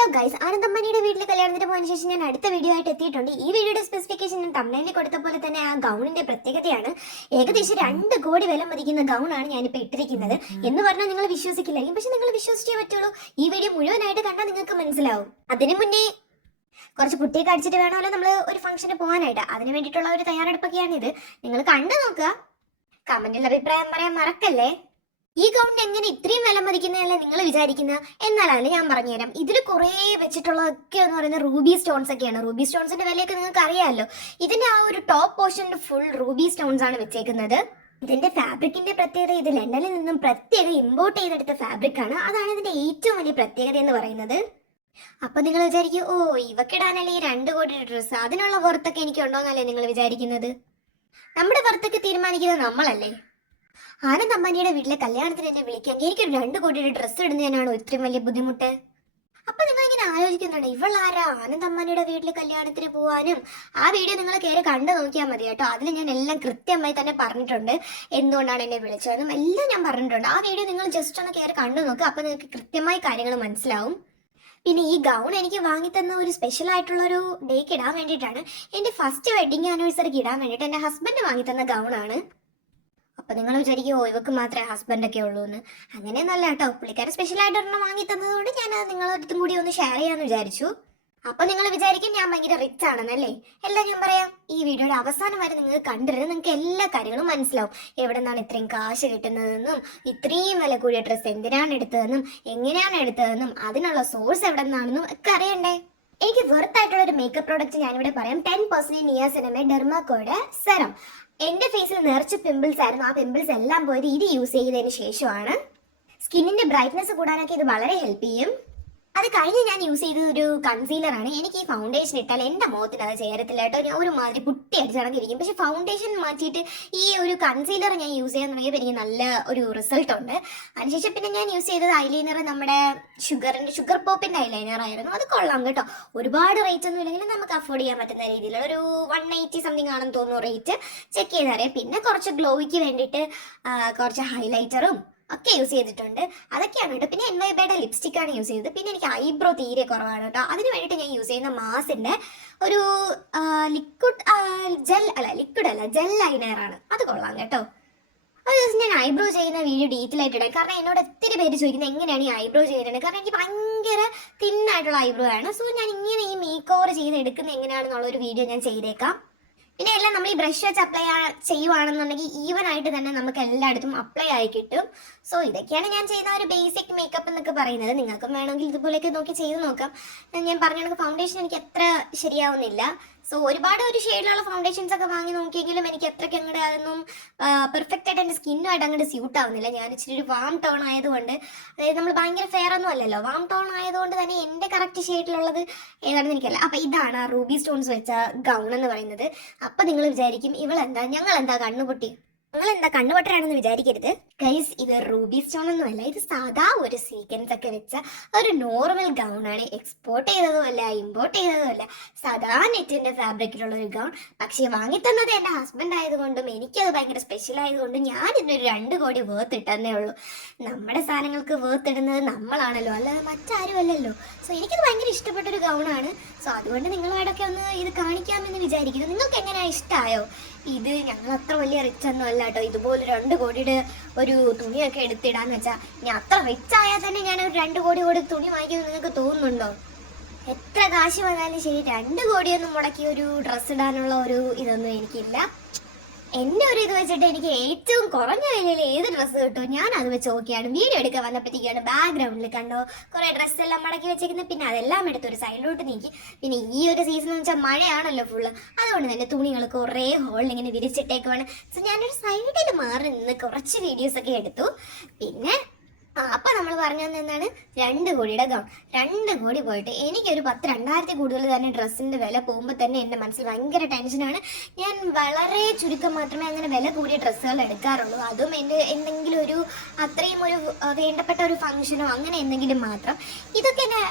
Hello guys, ആനന്ദമ്മനിയുടെ വീട്ടിൽ കല്യാണത്തിന് പോയതിനു ശേഷം ഞാൻ അടുത്ത വീഡിയോ ആയിട്ട് എത്തിയിട്ടുണ്ട്. ഈ വീഡിയോയുടെ സ്പെസിഫിക്കേഷൻ ഞാൻ തമിഴിൽ കൊടുത്ത പോലെ തന്നെ ആ ഗൗണിന്റെ പ്രത്യേകതയാണ്. ഏകദേശം 2 കോടി വില മതിക്കുന്ന ഗൗണാണ് ഞാനിപ്പോൾ ഇട്ടിരിക്കുന്നത് എന്ന് പറഞ്ഞാൽ നിങ്ങൾ വിശ്വസിക്കില്ലായിരിക്കും, പക്ഷെ നിങ്ങൾ വിശ്വസിച്ചേ പറ്റുള്ളൂ. ഈ വീഡിയോ മുഴുവനായിട്ട് കണ്ടാൽ നിങ്ങൾക്ക് മനസ്സിലാവും. അതിനു മുന്നേ കുറച്ച് കുട്ടിയൊക്കെ അടിച്ചിട്ട് വേണമല്ലോ നമ്മൾ ഒരു ഫംഗ്ഷന് പോകാനായിട്ട്. അതിന് വേണ്ടിയിട്ടുള്ള ഒരു തയ്യാറെടുപ്പൊക്കെയാണിത്. നിങ്ങൾ കണ്ടു നോക്കുക, കമന്റിൽ അഭിപ്രായം പറയാൻ മറക്കല്ലേ. ഈ ഗൗണ്ട് എങ്ങനെ ഇത്രയും വില മതിക്കുന്നതല്ലേ നിങ്ങൾ വിചാരിക്കുന്ന? എന്നാലാണ് ഞാൻ പറഞ്ഞുതരാം. ഇതിൽ കുറേ വെച്ചിട്ടുള്ളതൊക്കെ എന്ന് പറയുന്നത് റൂബി സ്റ്റോൺസ് ഒക്കെയാണ്. റൂബി സ്റ്റോൺസിന്റെ വിലയൊക്കെ നിങ്ങൾക്ക് അറിയാമല്ലോ. ഇതിന്റെ ആ ഒരു ടോപ്പ് പോർഷനിൽ ഫുൾ റൂബി സ്റ്റോൺസ് ആണ് വെച്ചേക്കുന്നത്. ഇതിന്റെ ഫാബ്രിക്കിന്റെ പ്രത്യേകത, ഇത് ലണ്ടനിൽ നിന്നും പ്രത്യേകം ഇമ്പോർട്ട് ചെയ്തെടുത്ത ഫാബ്രിക് ആണ്. അതാണ് ഇതിന്റെ ഏറ്റവും വലിയ പ്രത്യേകത എന്ന് പറയുന്നത്. അപ്പൊ നിങ്ങൾ വിചാരിക്കും, ഓ ഇവക്കിടാനല്ലേ ഈ 2 കോടി ഡ്രസ്സ്, അതിനുള്ള വർത്തൊക്കെ എനിക്ക് ഉണ്ടോന്നല്ലേ നിങ്ങൾ വിചാരിക്കുന്നത്? നമ്മുടെ വർത്തൊക്കെ തീരുമാനിക്കുന്നത് നമ്മളല്ലേ. ആനന്ദ് അംബാനിയുടെ വീട്ടിലെ കല്യാണത്തിന് എന്നെ വിളിക്കാൻ എനിക്കൊരു 2 കോടിയുടെ ഡ്രസ്സ് ഇടുന്നതിനാണോ ഇത്രയും വലിയ ബുദ്ധിമുട്ട്? അപ്പൊ നിങ്ങൾ ഇങ്ങനെ ആലോചിക്കുന്നുണ്ട്, ഇവളാരാ ആനന്ദ് അംബാനിയുടെ വീട്ടിൽ കല്യാണത്തിന് പോവാനും? ആ വീഡിയോ നിങ്ങൾ കയറി കണ്ടു നോക്കിയാൽ മതി കേട്ടോ. അതിൽ ഞാൻ എല്ലാം കൃത്യമായി തന്നെ പറഞ്ഞിട്ടുണ്ട്, എന്തുകൊണ്ടാണ് എന്നെ വിളിച്ചതെന്നും എല്ലാം ഞാൻ പറഞ്ഞിട്ടുണ്ട്. ആ വീഡിയോ നിങ്ങൾ ജസ്റ്റ് ഒന്ന് കയറി കണ്ടു നോക്കുക, അപ്പൊ നിങ്ങൾക്ക് കൃത്യമായി കാര്യങ്ങൾ മനസ്സിലാവും. പിന്നെ ഈ ഗൗൺ എനിക്ക് വാങ്ങിത്തന്ന ഒരു സ്പെഷ്യൽ ആയിട്ടുള്ള ഒരു ഡേക്ക് ഇടാൻ വേണ്ടിയിട്ടാണ്. എൻ്റെ ഫസ്റ്റ് വെഡിങ് ആനിവേഴ്സറിക്ക് ഇടാൻ വേണ്ടിയിട്ട് എൻ്റെ ഹസ്ബൻഡ് വാങ്ങിത്തന്ന ഗൗണാണ്. അപ്പൊ നിങ്ങൾ വിചാരിക്കും, ഓ ഇവക്ക് മാത്രമേ ഹസ്ബൻഡ് ഒക്കെ ഉള്ളൂ എന്ന്. അങ്ങനെയൊന്നല്ല കേട്ടോ. പുള്ളിക്കാരൻ സ്പെഷ്യലായിട്ട് ഒരെണ്ണം വാങ്ങി തന്നതുകൊണ്ട് ഞാനത് നിങ്ങളടുത്തും കൂടി ഒന്ന് ഷെയർ ചെയ്യാന്ന് വിചാരിച്ചു. അപ്പൊ നിങ്ങൾ വിചാരിക്കും ഞാൻ ഭയങ്കര റിച്ച് ആണെന്നല്ലേ. എല്ലാം ഞാൻ പറയാം. ഈ വീഡിയോയുടെ അവസാനം വരെ നിങ്ങൾക്ക് കണ്ടിരുന്ന് നിങ്ങൾക്ക് എല്ലാ കാര്യങ്ങളും മനസ്സിലാവും. എവിടെ നിന്നാണ് ഇത്രയും കാശ് കിട്ടുന്നതെന്നും ഇത്രയും വില കൂടിയ ഡ്രസ്സ് എന്തിനാണ് എടുത്തതെന്നും എങ്ങനെയാണ് എടുത്തതെന്നും അതിനുള്ള സോഴ്സ് എവിടെ നിന്നാണെന്നും ഒക്കെ അറിയണ്ടേ. എനിക്ക് വെർത്തായിട്ടുള്ള ഒരു മേക്കപ്പ് പ്രോഡക്റ്റ് ഞാനിവിടെ പറയാം. 10% നിയാസിനമൈഡ് ഡെർമാക്കോയുടെ സെറം. എന്റെ ഫേസിൽ നിറച്ച് പിമ്പിൾസ് ആയിരുന്നു. ആ പിമ്പിൾസ് എല്ലാം പോയത് ഇത് യൂസ് ചെയ്തതിന് ശേഷമാണ്. സ്കിന്നിന്റെ ബ്രൈറ്റ്നസ് കൂടാനൊക്കെ ഇത് വളരെ ഹെൽപ്പ് ചെയ്യും. അത് കഴിഞ്ഞ് ഞാൻ യൂസ് ചെയ്തത് ഒരു കൺസീലറാണ്. എനിക്ക് ഈ ഫൗണ്ടേഷൻ ഇട്ടാൽ എൻ്റെ മുഖത്തിന് അത് ചേരത്തില്ല കേട്ടോ. ഞാൻ ഒരുമാതിരി പുട്ടി അടിച്ചടങ്ങിയിരിക്കും. പക്ഷെ ഫൗണ്ടേഷൻ മാറ്റിയിട്ട് ഈ ഒരു കൺസീലർ ഞാൻ യൂസ് ചെയ്യാൻ തുടങ്ങിയപ്പോൾ എനിക്ക് നല്ല ഒരു റിസൾട്ട് ഉണ്ട്. അതിനുശേഷം പിന്നെ ഞാൻ യൂസ് ചെയ്തത് ഐലൈനർ നമ്മുടെ ഷുഗർ പോപ്പിൻ്റെ ഐലൈനർ ആയിരുന്നു. അത് കൊള്ളാം കേട്ടോ. ഒരുപാട് റേറ്റ് ഒന്നും ഇല്ലെങ്കിലും നമുക്ക് അഫോർഡ് ചെയ്യാൻ പറ്റുന്ന രീതിയിലുള്ള ഒരു 180 സംതിങ് ആണെന്ന് തോന്നുന്നു റേറ്റ്. ചെക്ക് ചെയ്തറിയാം. പിന്നെ കുറച്ച് ഗ്ലോയ്ക്ക് വേണ്ടിയിട്ട് കുറച്ച് ഹൈലൈറ്ററും ഒക്കെ യൂസ് ചെയ്തിട്ടുണ്ട്. അതൊക്കെയാണ് കേട്ടോ. പിന്നെ NYBയുടെ ലിപ്സ്റ്റിക് ആണ് യൂസ് ചെയ്തത്. പിന്നെ എനിക്ക് ഐബ്രോ തീരെ കുറവാണ് കേട്ടോ. അതിന് വേണ്ടിയിട്ട് ഞാൻ യൂസ് ചെയ്യുന്ന മാസിന്റെ ഒരു ജെൽ ലൈനറാണ്. അത് കൊള്ളാം കേട്ടോ. ഒരു ദിവസം ഞാൻ ഐബ്രോ ചെയ്യുന്ന വീഡിയോ ഡീറ്റെയിൽ ആയിട്ട് ഇടാം. കാരണം എന്നോട് ഒത്തിരി പേര് ചോദിക്കുന്നത് എങ്ങനെയാണ് ഈ ഐബ്രോ ചെയ്യുന്നത്. കാരണം എനിക്ക് ഭയങ്കര തിന്നായിട്ടുള്ള ഐബ്രോ ആണ്. സോ ഞാൻ ഇങ്ങനെ ഈ മേക്ക് ഓവർ ചെയ്ത് എടുക്കുന്നത് എങ്ങനെയാണെന്നുള്ള ഒരു വീഡിയോ ഞാൻ ചെയ്തേക്കാം. പിന്നെ എല്ലാം നമ്മൾ ഈ ബ്രഷ് വെച്ച് അപ്ലൈ ചെയ്യുവാണെന്നുണ്ടെങ്കിൽ ഈവൻ ആയിട്ട് തന്നെ നമുക്ക് എല്ലായിടത്തും അപ്ലൈ ആയി കിട്ടും. സോ ഇതൊക്കെയാണ് ഞാൻ ചെയ്യുന്ന ഒരു ബേസിക് മേക്കപ്പ് എന്നൊക്കെ പറയുന്നത്. നിങ്ങൾക്കും വേണമെങ്കിൽ ഇതുപോലെയൊക്കെ നോക്കി ചെയ്ത് നോക്കാം. ഞാൻ പറഞ്ഞ കണക്ക് ഫൗണ്ടേഷൻ എനിക്ക് അത്ര ശരിയാവുന്നില്ല. സോ ഒരുപാട് ഒരു ഷെയ്ഡിലുള്ള ഫൗണ്ടേഷൻസ് ഒക്കെ വാങ്ങി നോക്കിയെങ്കിലും എനിക്ക് അത്രയ്ക്ക് അങ്ങോട്ട് അതൊന്നും പെർഫെക്റ്റ് ആയിട്ട് എൻ്റെ സ്കിന്നുമായിട്ട് അങ്ങോട്ട് സ്യൂട്ട് ആവുന്നില്ല. ഞാൻ ഇച്ചിരി ഒരു വാം ടോൺ ആയതുകൊണ്ട്, അതായത് നമ്മൾ ഭയങ്കര ഫെയർ ഒന്നും അല്ലല്ലോ, വാം ടോൺ ആയതുകൊണ്ട് തന്നെ എൻ്റെ കറക്റ്റ് ഷെയ്ഡിലുള്ളത് ഏതാണെന്ന് എനിക്കല്ല. അപ്പം ഇതാണ് ആ റൂബി സ്റ്റോൺസ് വെച്ച ഗൗൺ എന്ന് പറയുന്നത്. അപ്പം നിങ്ങൾ വിചാരിക്കും ഞങ്ങളെന്താ കണ്ണുപൊട്ടി, നിങ്ങളെന്താ കണ്ണുപൊട്ടരാണെന്ന് വിചാരിക്കരുത് ഗൈസ്. ഇത് റൂബി സ്റ്റോൺ ഒന്നുമല്ല. ഇത് സാധാ ഒരു സീക്വൻസ് ഒക്കെ വെച്ച ഒരു നോർമൽ ഗൗൺ ആണ്. എക്സ്പോർട്ട് ചെയ്തതുമല്ല, ഇമ്പോർട്ട് ചെയ്തതുമല്ല, സാധാ നെറ്റിന്റെ ഫാബ്രിക്കിലുള്ള ഒരു ഗൗൺ. പക്ഷേ വാങ്ങിത്തന്നത് എൻ്റെ ഹസ്ബൻഡ് ആയതുകൊണ്ടും എനിക്കത് ഭയങ്കര സ്പെഷ്യൽ ആയതുകൊണ്ടും ഞാൻ ഇതിനൊരു 2 കോടി വേർത്ത് ഇട്ടതേ ഉള്ളൂ. നമ്മുടെ സാധനങ്ങൾക്ക് വേർത്ത് ഇടുന്നത് നമ്മളാണല്ലോ, അല്ലാതെ മറ്റാരും അല്ലല്ലോ. സോ എനിക്കത് ഭയങ്കര ഇഷ്ടപ്പെട്ടൊരു ഗൗണാണ്. സോ അതുകൊണ്ട് നിങ്ങളോടൊക്കെ ഒന്ന് ഇത് കാണിക്കാമെന്ന് വിചാരിക്കുന്നു. നിങ്ങൾക്ക് എങ്ങനെയാണ്, ഇഷ്ടമായോ? ഇത് ഞങ്ങൾ അത്ര വലിയ റിച്ച് ഒന്നും അല്ല കേട്ടോ. ഇതുപോലെ 2 കോടിയുടെ ഒരു തുണിയൊക്കെ എടുത്തിടാന്ന് വെച്ചാൽ ഞാൻ അത്ര റിച്ച് ആയാൽ തന്നെ ഞാൻ ഒരു 2 കോടി തുണി വാങ്ങിക്കുമെന്ന് നിങ്ങൾക്ക് തോന്നുന്നുണ്ടോ? എത്ര കാശ് വന്നാലും ശരി 2 കോടിയൊന്നും മുടക്കി ഒരു ഡ്രസ്സ് ഇടാനുള്ള ഒരു ഇതൊന്നും എനിക്കില്ല. എൻ്റെ ഒരു ഇത് വെച്ചിട്ട് എനിക്ക് ഏറ്റവും കുറഞ്ഞ വിലയിൽ ഏത് ഡ്രസ്സ് കിട്ടും ഞാൻ അത് വെച്ച് നോക്കിയാണ് വീഡിയോ എടുക്കാൻ വന്നപ്പോഴത്തേക്കാണ് ബാക്ക്ഗ്രൗണ്ടിൽ കണ്ടോ കുറേ ഡ്രസ്സെല്ലാം മടക്കി വെച്ചേക്കുന്നത്. പിന്നെ അതെല്ലാം എടുത്ത് ഒരു സൈഡിലോട്ട് നീക്കി. പിന്നെ ഈ ഒരു സീസൺ എന്ന് വെച്ചാൽ മഴയാണല്ലോ ഫുള്ള്, അതുകൊണ്ട് തന്നെ തുണികൾ കുറേ ഹോളിൽ ഇങ്ങനെ വിരിച്ചിട്ടേക്കുവാണ്. സോ ഞാനൊരു സൈഡിൽ മാറി നിന്ന് കുറച്ച് വീഡിയോസൊക്കെ എടുത്തു. പിന്നെ അപ്പം നമ്മൾ പറഞ്ഞു എന്താണ് 2 കോടിയുടെ ഗൗൺ. 2 കോടി പോയിട്ട് എനിക്കൊരു 10,000 കൂടുതൽ തന്നെ ഡ്രസ്സിൻ്റെ വില പോകുമ്പോൾ തന്നെ എൻ്റെ മനസ്സിൽ ഭയങ്കര ടെൻഷനാണ്. ഞാൻ വളരെ ചുരുക്കം മാത്രമേ അങ്ങനെ വില കൂടിയ ഡ്രസ്സുകൾ എടുക്കാറുള്ളൂ. അതും എൻ്റെ എന്തെങ്കിലും ഒരു അത്രയും ഒരു വേണ്ടപ്പെട്ട ഒരു ഫംഗ്ഷനോ അങ്ങനെ എന്തെങ്കിലും മാത്രം. ഇതൊക്കെ എന്നെ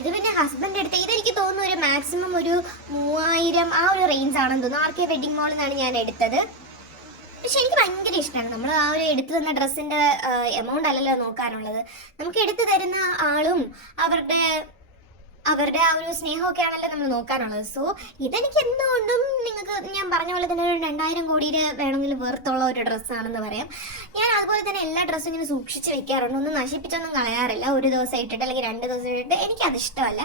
ഇത് പിന്നെ ഹസ്ബൻഡ് എടുത്ത് ഇതെനിക്ക് തോന്നുന്നു ഒരു മാക്സിമം ഒരു 3000 ആ ഒരു റേഞ്ച് ആണെന്ന് തോന്നുന്നു. RK വെഡിങ് മോളിൽ നിന്നാണ് ഞാൻ എടുത്തത്. പക്ഷെ എനിക്ക് ഭയങ്കര ഇഷ്ടമാണ്. നമ്മൾ ആ ഒരു എടുത്തു തന്ന ഡ്രസ്സിന്റെ എമൗണ്ട് അല്ലല്ലോ നോക്കാനുള്ളത്, നമുക്ക് എടുത്തു തരുന്ന ആളും അവരുടെ അവരുടെ ആ ഒരു സ്നേഹമൊക്കെ ആണല്ലോ നമ്മൾ നോക്കാനുള്ളത്. സോ ഇതെനിക്ക് എന്തുകൊണ്ടും നിങ്ങൾക്ക് ഞാൻ പറഞ്ഞ പോലെ തന്നെ ഒരു 2000 കോടിയിൽ വേണമെങ്കിൽ വെറുത്തുള്ള ഒരു ഡ്രസ്സാണെന്ന് പറയാം. ഞാൻ അതുപോലെ തന്നെ എല്ലാ ഡ്രസ്സും ഇങ്ങനെ സൂക്ഷിച്ച് വെക്കാറുണ്ട്, ഒന്നും നശിപ്പിച്ചൊന്നും കളയാറില്ല. ഒരു ദിവസം ഇട്ടിട്ട് അല്ലെങ്കിൽ 2 ദിവസം ഇട്ടിട്ട് എനിക്കത് ഇഷ്ടമല്ല.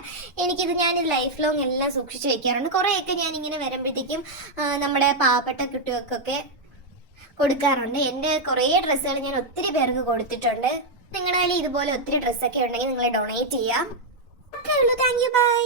ഞാൻ ലൈഫ് ലോങ് എല്ലാം സൂക്ഷിച്ച് വെക്കാറുണ്ട്. കുറേയൊക്കെ ഞാൻ ഇങ്ങനെ വരുമ്പോഴത്തേക്കും നമ്മുടെ പാവപ്പെട്ട കുട്ടികൾക്കൊക്കെ കൊടുക്കാറുണ്ട്. എൻ്റെ കുറേ ഡ്രസ്സുകൾ ഞാൻ ഒത്തിരി പേർക്ക് കൊടുത്തിട്ടുണ്ട്. നിങ്ങളുടെ കയ്യിൽ ഇതുപോലെ ഒത്തിരി ഡ്രസ്സൊക്കെ ഉണ്ടെങ്കിൽ നിങ്ങൾ ഡൊണേറ്റ് ചെയ്യാം. Okay, thank you, by.